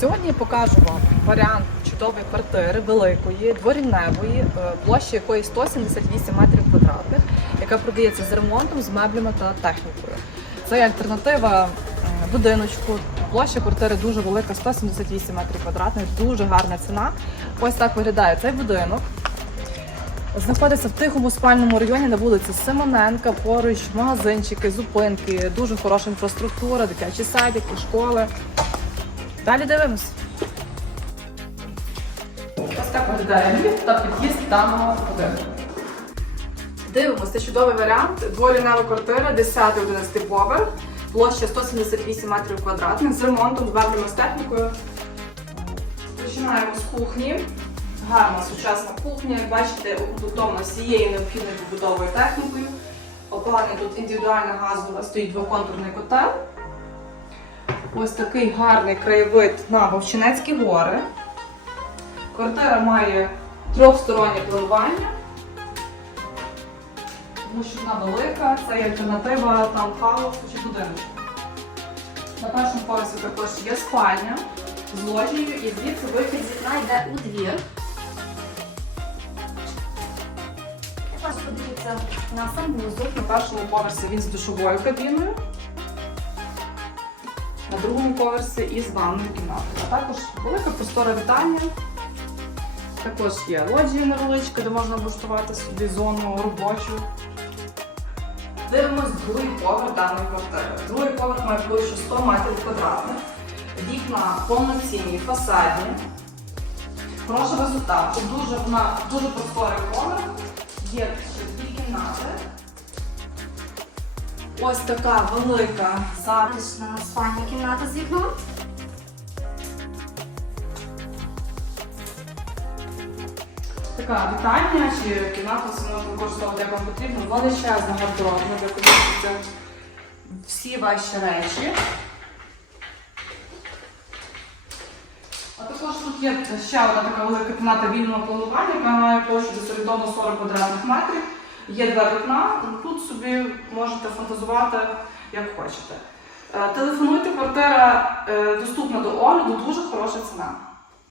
Сьогодні покажу вам варіант чудової квартири великої, дворівневої, е, площа якої 178 метрів квадратних, яка продається з ремонтом, з меблями та технікою. Це альтернатива е, будиночку. Площа квартири дуже велика, 178 метрів квадратних, дуже гарна ціна. Ось так виглядає цей будинок. Знаходиться в тихому спальному районі на вулиці Симоненка, поруч магазинчики, зупинки, дуже хороша інфраструктура, дитячі садики, школи. Далі дивимось. Ось так виглядає ліфт та під'їзд даного будинку. Дивимося, це чудовий варіант. Дворівнева квартира, 10-11 поверх, площа 178 метрів квадратних з ремонтом, з з технікою. Починаємо з кухні. Гарна сучасна кухня, як бачите, укомплектована всією необхідною побудовою технікою. Опалення тут індивідуальна газова, стоїть двоконтурний котел. Ось такий гарний краєвид на Вовчинецькі гори. Квартира має трьохстороннє планування, тому що вона велика, це є альтернатива таунхаусу чи будиночку. На першому поверсі також є спальня з ложею і звідси вихід З вікна йде у двір. Ось подивіться на сам вузол. На першому поверсі він з душовою кабіною, на другому поверсі із ванною кімнатою. А також велика простора вітальня. Також є лоджія невеличка, де можна облаштувати собі зону робочу. Дивимось другий поверх даної квартири. Другий поверх має площу 100 метрів квадратних. Вікна повноцінні, фасадні. Хороша висота. Тут дуже, дуже просторий поверх. Є дві кімнати. Ось така велика. Затишна спальня кімната з вікном. Така вітальня чи кімната це можна використовувати як вам потрібно. Величезна гардеробна, де помістяться всі ваші речі. А також тут є ще одна така велика кімната вільного планування, яка має площу десь орієнтовно 40 квадратних метрів. Є два вікна, тут собі можете фантазувати як хочете. Е, Телефонуйте, квартира е, доступна до огляду, дуже хороша ціна.